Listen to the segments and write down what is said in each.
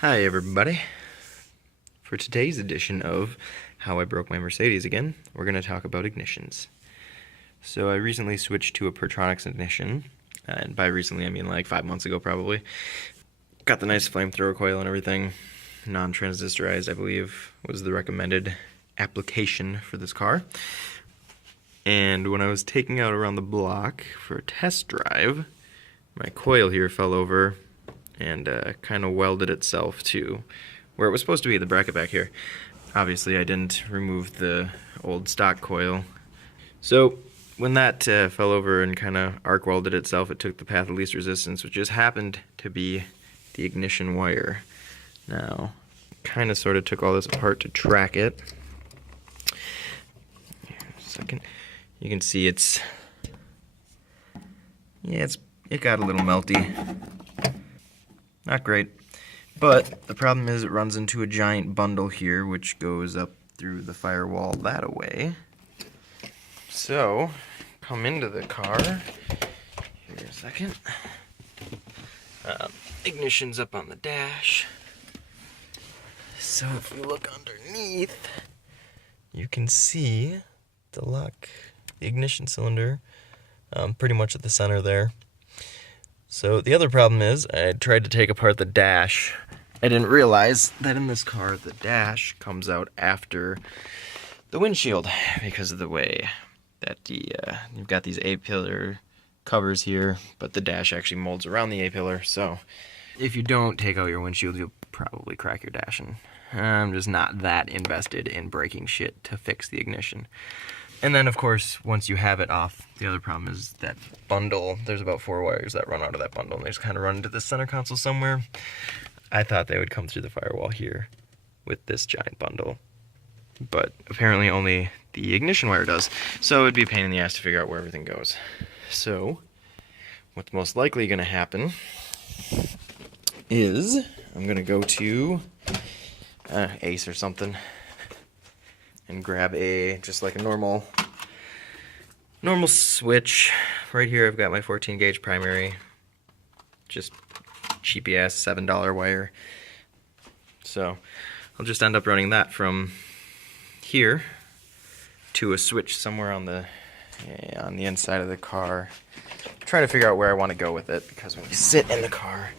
Hi everybody. For today's edition of How I Broke My Mercedes Again, we're going to talk about ignitions. So I recently switched to a Pertronix ignition, and by recently I mean like 5 months ago probably. Got the nice flamethrower coil and everything, non-transistorized I believe was the recommended application for this car. And when I was taking out around the block for a test drive, my coil here fell over and kind of welded itself to where it was supposed to be, the bracket back here. Obviously I didn't remove the old stock coil. So when that fell over and kind of arc welded itself, it took the path of least resistance, which just happened to be the ignition wire. Now, kind of sort of took all this apart to track it. Here, a second. You can see it got a little melty. Not great. But the problem is it runs into a giant bundle here, which goes up through the firewall that way. So, come into the car. Here a second. Ignition's up on the dash. So if you look underneath, you can see the ignition cylinder pretty much at the center there. So the other problem is I tried to take apart the dash. I didn't realize that in this car the dash comes out after the windshield because of the way that you've got these A-pillar covers here, but the dash actually molds around the A-pillar. So if you don't take out your windshield, you'll probably crack your dash, and I'm just not that invested in breaking shit to fix the ignition. And then, of course, once you have it off, the other problem is that bundle. There's about 4 wires that run out of that bundle, and they just kind of run into the center console somewhere. I thought they would come through the firewall here with this giant bundle, but apparently only the ignition wire does. So it'd be a pain in the ass to figure out where everything goes. So what's most likely going to happen is I'm going to go to Ace or something and grab just like a normal switch. Right here I've got my 14 gauge primary, just cheapy ass $7 wire. So I'll just end up running that from here to a switch somewhere on the inside of the car. I'm trying to figure out where I want to go with it, because when you sit in the car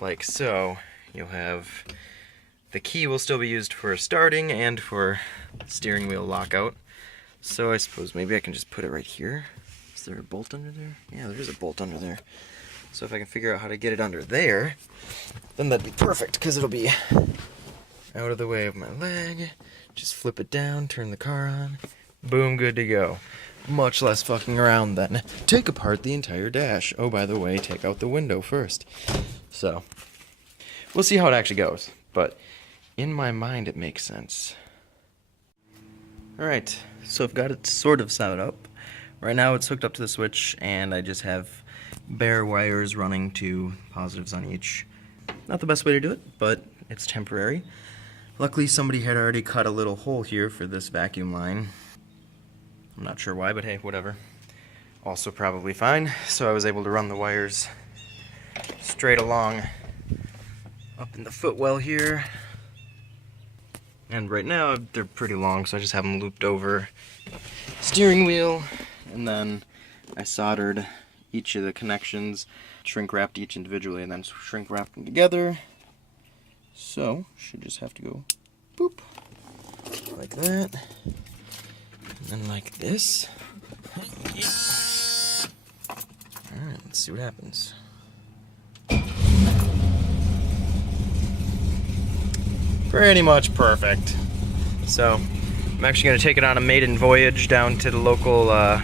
like so, you'll have the key will still be used for starting and for steering wheel lockout. So I suppose maybe I can just put it right here. Is there a bolt under there? Yeah, there is a bolt under there. So if I can figure out how to get it under there, then that'd be perfect, because it'll be out of the way of my leg. Just flip it down, turn the car on, boom, good to go. Much less fucking around then. Take apart the entire dash. Oh, by the way, take out the window first. So we'll see how it actually goes, but in my mind it makes sense. Alright, so I've got it sort of set up. Right now it's hooked up to the switch, and I just have bare wires running to positives on each. Not the best way to do it, but it's temporary. Luckily somebody had already cut a little hole here for this vacuum line. I'm not sure why, but hey, whatever. Also probably fine. So I was able to run the wires straight along up in the footwell here. And right now they're pretty long, so I just have them looped over steering wheel, and then I soldered each of the connections, shrink wrapped each individually, and then shrink wrapped them together. So should just have to go boop like that, and then like this. Alright, let's see what happens. Pretty much perfect. So I'm actually going to take it on a maiden voyage down to the local, I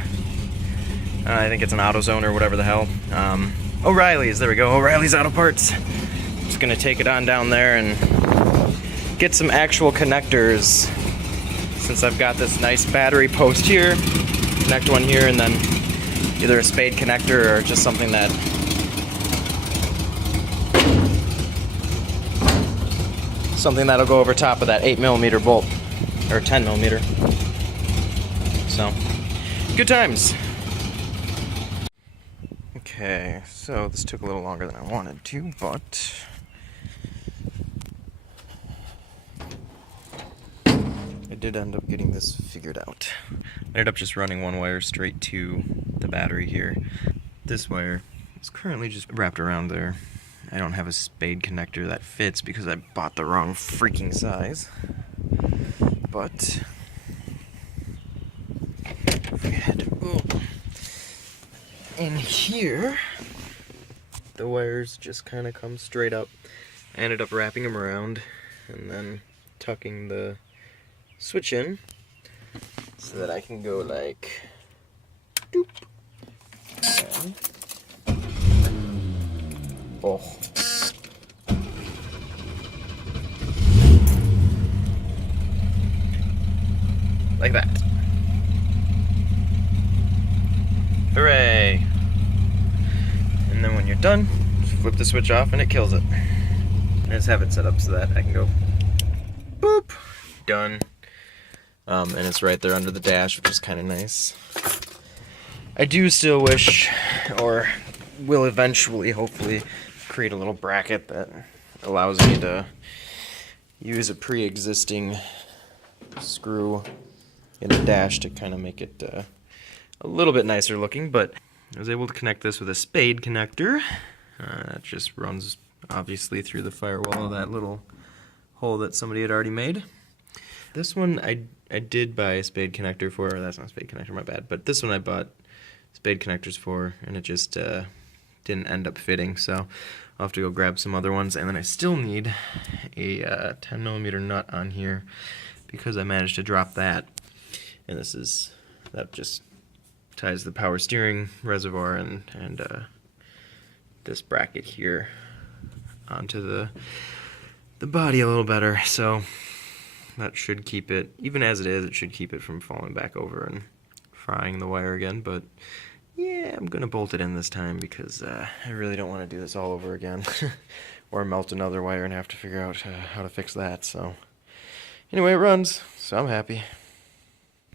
think it's an AutoZone or whatever the hell. O'Reilly's, there we go, O'Reilly's Auto Parts. Just going to take it on down there and get some actual connectors, since I've got this nice battery post here. Connect one here, and then either a spade connector or just something that'll go over top of that 8mm bolt, or 10mm. So, good times. Okay, so this took a little longer than I wanted to, but I did end up getting this figured out. I ended up just running one wire straight to the battery here. This wire is currently just wrapped around there. I don't have a spade connector that fits because I bought the wrong freaking size. But if we had to go in here, the wires just kind of come straight up. I ended up wrapping them around and then tucking the switch in so that I can go like doop. And oh. Like that. Hooray! And then when you're done, just flip the switch off and it kills it. I just have it set up so that I can go boop, done. And it's right there under the dash, which is kind of nice. I do still wish, or will eventually, hopefully, create a little bracket that allows me to use a pre-existing screw in the dash to kind of make it a little bit nicer looking, but I was able to connect this with a spade connector. That just runs obviously through the firewall of that little hole that somebody had already made. This one I did buy a spade connector for, or that's not a spade connector, my bad, but this one I bought spade connectors for, and it just didn't end up fitting, so I'll have to go grab some other ones, and then I still need a 10mm nut on here because I managed to drop that. And that just ties the power steering reservoir and this bracket here onto the body a little better. So that should keep it, even as it is, it should keep it from falling back over and frying the wire again. But yeah, I'm gonna bolt it in this time because I really don't want to do this all over again or melt another wire and have to figure out how to fix that. So anyway, it runs, so I'm happy.